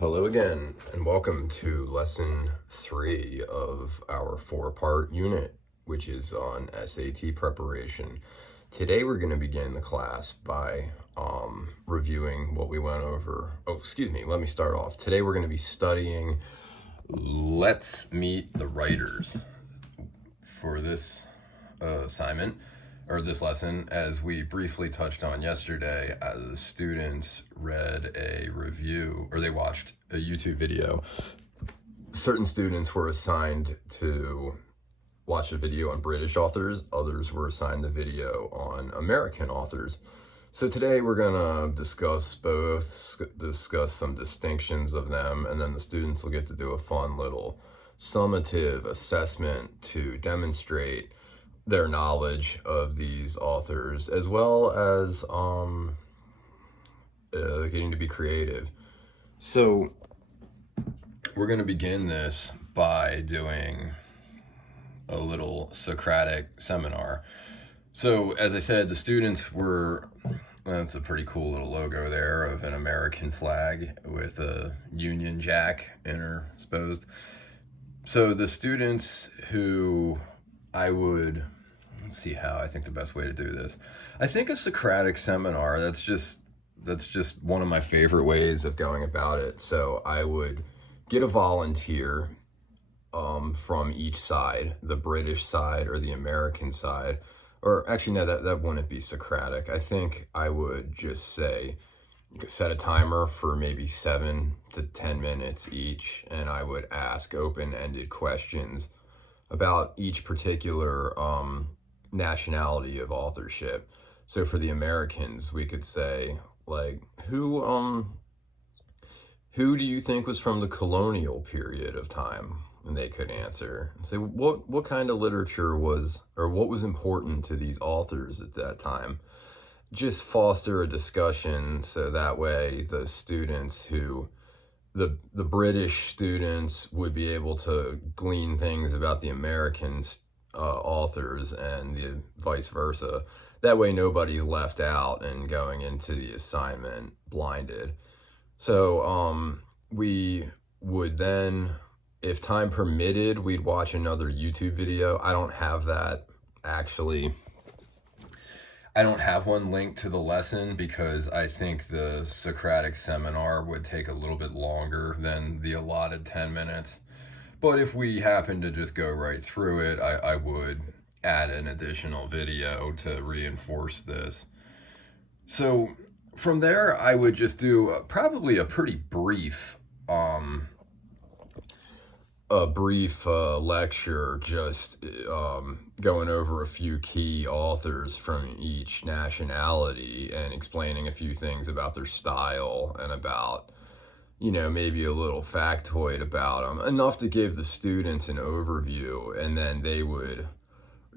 Hello again, and welcome to lesson 3 of our 4-part unit, which is on SAT preparation. Today we're going to begin the class by reviewing what we went over. Let me start off. Today we're going to be studying Let's Meet the Writers for this assignment, or this lesson. As we briefly touched on yesterday, the students read a review, or they watched a YouTube video. Certain students were assigned to watch a video on British authors, others were assigned the video on American authors. So today we're going to discuss both, discuss some distinctions of them, and then the students will get to do a fun little summative assessment to demonstrate their knowledge of these authors, as well as getting to be creative. So we're going to begin this by doing a little Socratic seminar. So as I said, the students were, that's a pretty cool little logo there of an American flag with a Union Jack intersposed. So the students who let's see how I think the best way to do this. I think a Socratic seminar, that's just one of my favorite ways of going about it. So I would get a volunteer from each side, the British side or the American side, or actually no, that wouldn't be Socratic. I think I would just say, set a timer for maybe 7 to 10 minutes each, and I would ask open-ended questions about each particular nationality of authorship. So for the Americans, we could say, like, who do you think was from the colonial period of time? And they could answer and say, what kind of literature was, or what was important to these authors at that time? Just foster a discussion, so that way the students the British students would be able to glean things about the American authors and the vice versa. That way nobody's left out and going into the assignment blinded. So we would then, if time permitted, we'd watch another YouTube video. I don't have that actually. I don't have one linked to the lesson because I think the Socratic seminar would take a little bit longer than the allotted 10 minutes. But if we happen to just go right through it, I would add an additional video to reinforce this. So from there, I would just do probably a pretty brief lecture, just going over a few key authors from each nationality and explaining a few things about their style and about, maybe a little factoid about them, enough to give the students an overview, and then they would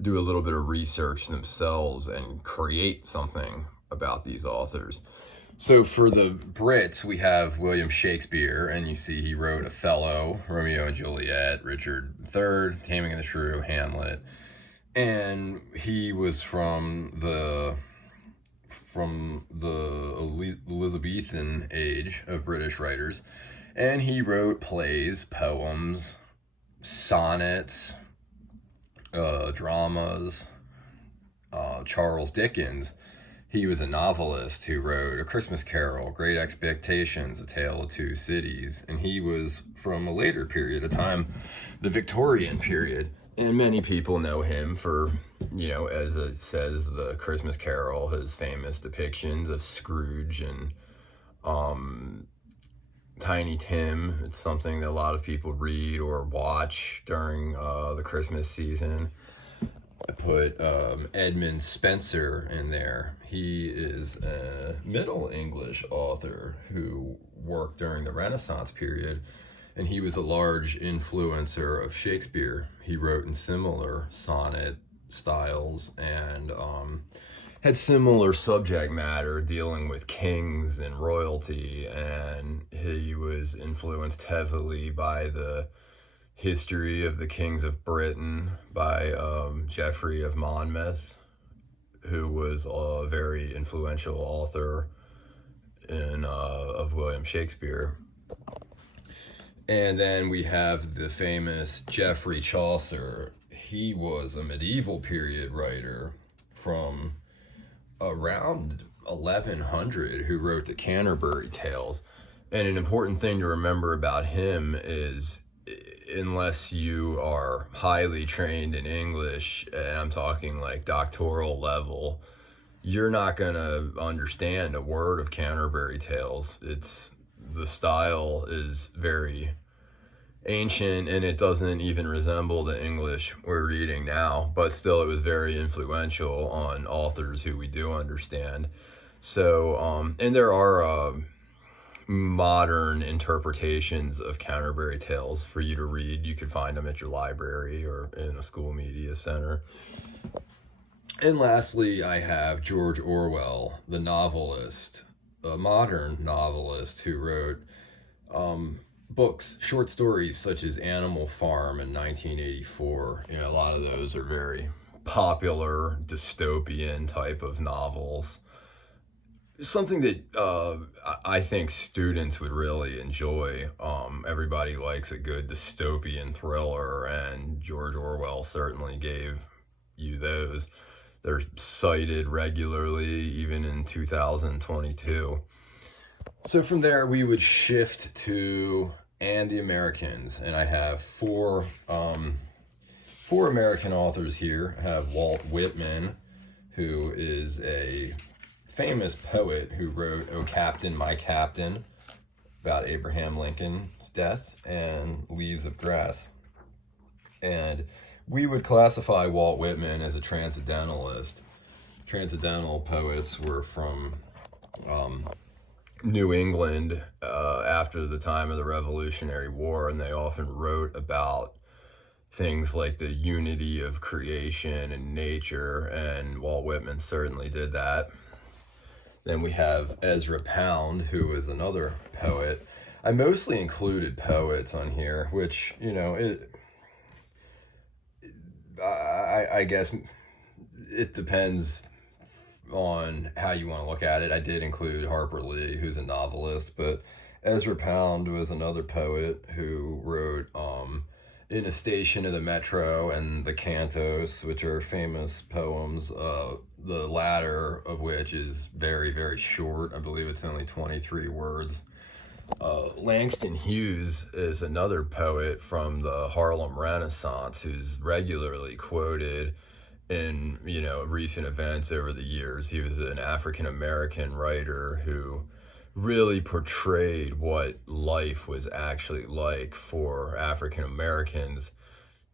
do a little bit of research themselves and create something about these authors. So for the Brits, we have William Shakespeare, and you see he wrote Othello, Romeo and Juliet, Richard III, Taming of the Shrew, Hamlet, and he was from the Elizabethan age of British writers, and he wrote plays, poems, sonnets, dramas. Charles Dickens, he was a novelist who wrote A Christmas Carol, Great Expectations, A Tale of Two Cities, and he was from a later period of time, the Victorian period. And many people know him for, as it says, The Christmas Carol, his famous depictions of Scrooge and Tiny Tim. It's something that a lot of people read or watch during the Christmas season. I put Edmund Spenser in there. He is a Middle English author who worked during the Renaissance period, and he was a large influencer of Shakespeare. He wrote in similar sonnet styles and had similar subject matter dealing with kings and royalty, and he was influenced heavily by the History of the Kings of Britain by Geoffrey of Monmouth, who was a very influential author of William Shakespeare. And then we have the famous Geoffrey Chaucer. He was a medieval period writer from around 1100 who wrote the Canterbury Tales. And an important thing to remember about him is, unless you are highly trained in English, and I'm talking like doctoral level, you're not going to understand a word of Canterbury Tales. The style is very ancient and it doesn't even resemble the English we're reading now, but still it was very influential on authors who we do understand. So, and there are modern interpretations of Canterbury Tales for you to read. You could find them at your library or in a school media center. And lastly, I have George Orwell, the novelist, a modern novelist who wrote books, short stories such as Animal Farm in 1984. A lot of those are very popular dystopian type of novels. Something that I think students would really enjoy. Everybody likes a good dystopian thriller, and George Orwell certainly gave you those. They're cited regularly, even in 2022. So from there, we would shift to And the Americans, and I have four American authors here. I have Walt Whitman, who is a famous poet who wrote "O Captain, My Captain" about Abraham Lincoln's death, and "Leaves of Grass." And we would classify Walt Whitman as a transcendentalist. Transcendental poets were from New England after the time of the Revolutionary War, and they often wrote about things like the unity of creation and nature, and Walt Whitman certainly did that. Then we have Ezra Pound, who is another poet. I mostly included poets on here, which, I guess it depends on how you want to look at it. I did include Harper Lee, who's a novelist, but Ezra Pound was another poet who wrote In a Station of the Metro and the Cantos, which are famous poems, the latter of which is very, very short. I believe it's only 23 words. Langston Hughes is another poet from the Harlem Renaissance who's regularly quoted in recent events over the years. He was an African American writer who really portrayed what life was actually like for African Americans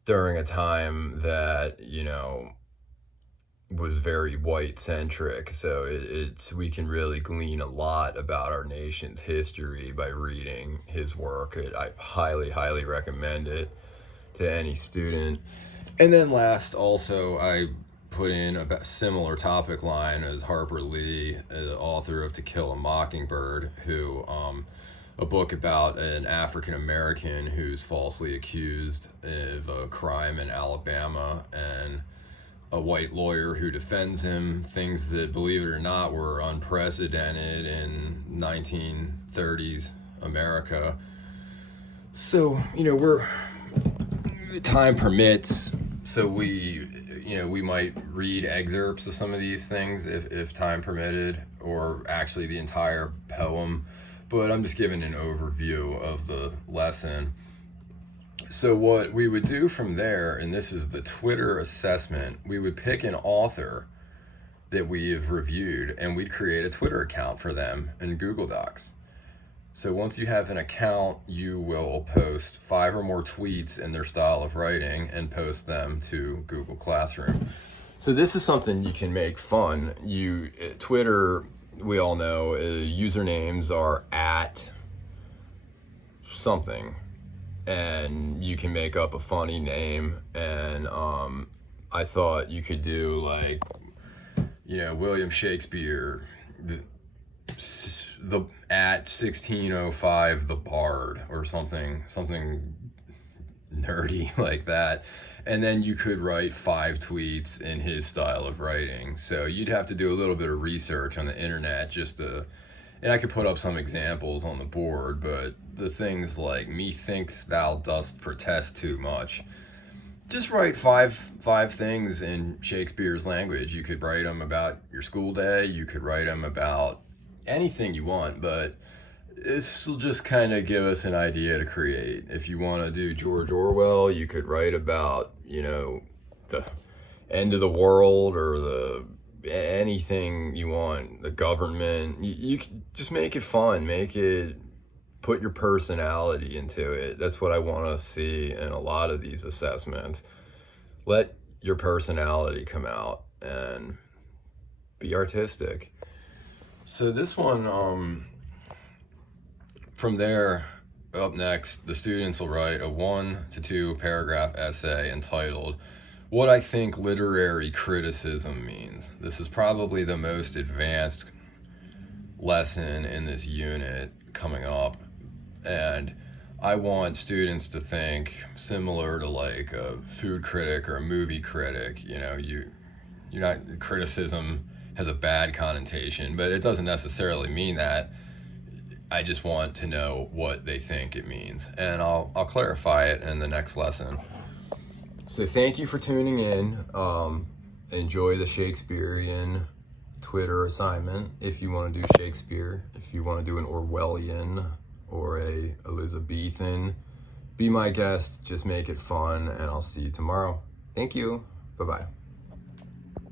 during a time that was very white centric. So we can really glean a lot about our nation's history by reading his work. I highly recommend it to any student. And then last, also, I put in a similar topic line as Harper Lee, the author of To Kill a Mockingbird, who a book about an African American who's falsely accused of a crime in Alabama, and a white lawyer who defends him, things that, believe it or not, were unprecedented in 1930s America. So, time permits, so we might read excerpts of some of these things if time permitted, or actually the entire poem, but I'm just giving an overview of the lesson. So what we would do from there, and this is the Twitter assessment, we would pick an author that we have reviewed and we'd create a Twitter account for them in Google Docs. So once you have an account, you will post 5 or more tweets in their style of writing and post them to Google Classroom. So this is something you can make fun. Twitter, we all know, usernames are at something, and you can make up a funny name. And I thought you could do like, William Shakespeare, the at 1605 the Bard, or something nerdy like that. And then you could write 5 tweets in his style of writing. So you'd have to do a little bit of research on the internet just to And I could put up some examples on the board, but the things like methinks thou dost protest too much. Just write five things in Shakespeare's language. You could write them about your school day. You could write them about anything you want, but this will just kind of give us an idea to create. If you want to do George Orwell, you could write about, the end of the world or anything you want, the government. You can just make it fun, put your personality into it. That's what I want to see in a lot of these assessments. Let your personality come out and be artistic. So this one, from there, up next, the students will write a 1 to 2 paragraph essay entitled "What I Think Literary Criticism Means." This is probably the most advanced lesson in this unit coming up, and I want students to think similar to like a food critic or a movie critic. You're not, criticism has a bad connotation, but it doesn't necessarily mean that. I just want to know what they think it means, and I'll clarify it in the next lesson. So thank you for tuning in. Enjoy the Shakespearean Twitter assignment if you want to do Shakespeare. If you want to do an Orwellian or a Elizabethan, be my guest. Just make it fun, and I'll see you tomorrow. Thank you. Bye-bye.